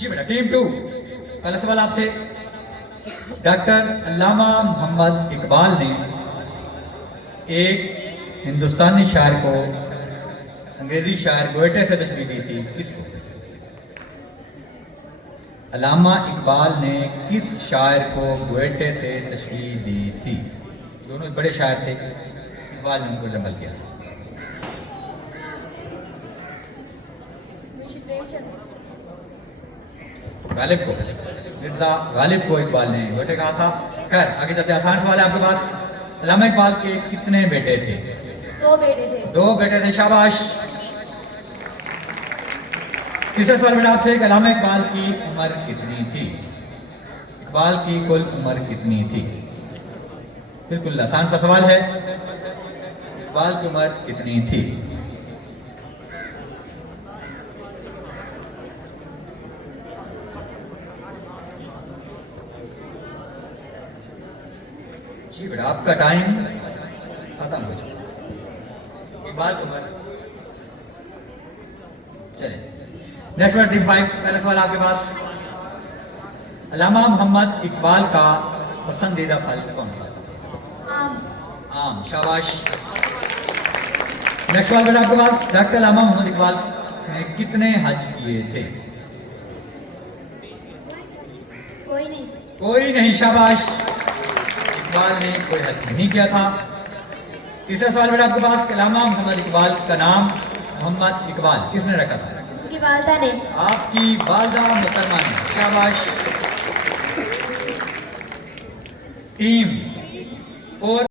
जी बेटा, टीम 2, पहला सवाल आपसे। डॉक्टर अल्लामा मोहम्मद इकबाल ने एक हिंदुस्तानी शायर को अंग्रेजी शायर गोएटे से तशबीह दी थी, किसको? अल्लामा इकबाल ने किस शायर को गोएटे से तशबीह दी थी? दोनों बड़े शायर थे, इकबाल ने उनको जमल किया था। गालिब को, मिर्जा गालिब को इकबाल ने बेटे कहा था। खैर आगे चलते, आसान सवाल है आपके पास। अल्लामा इकबाल के कितने बेटे थे? 2 बेटे थे। 2 बेटे थे, शाबाश। तीसरा सवाल बेटा आपसे, अल्लामा इकबाल की उम्र कितनी थी? इकबाल की कुल उम्र कितनी थी? बिल्कुल आसान सा सवाल है, इकबाल की उम्र कितनी थी? जी बेटा, आपका टाइम खत्म हो चुका। इकबाल की उम्र, चले नेक्स्ट वन, टीम 5, पहला सवाल आपके पास। अल्लामा मोहम्मद इकबाल का पसंदीदा फल कौन सा था? आम। आम, शाबाश। नेक्स्ट सवाल बेटा आपके पास। डॉक्टर अल्लामा मोहम्मद इकबाल ने कितने हज किए थे? कोई नहीं। कोई नहीं, शाबाश। इकबाल ने कोई हज नहीं किया था। तीसरा सवाल बेटा आपके पास। अल्लामा मोहम्मद इकबाल का नाम मोहम्मद इकबाल किसने रखा था? उनकी वालदा ने। आपकी वालदा मोहतरमा ने, शाबाश। टीम 4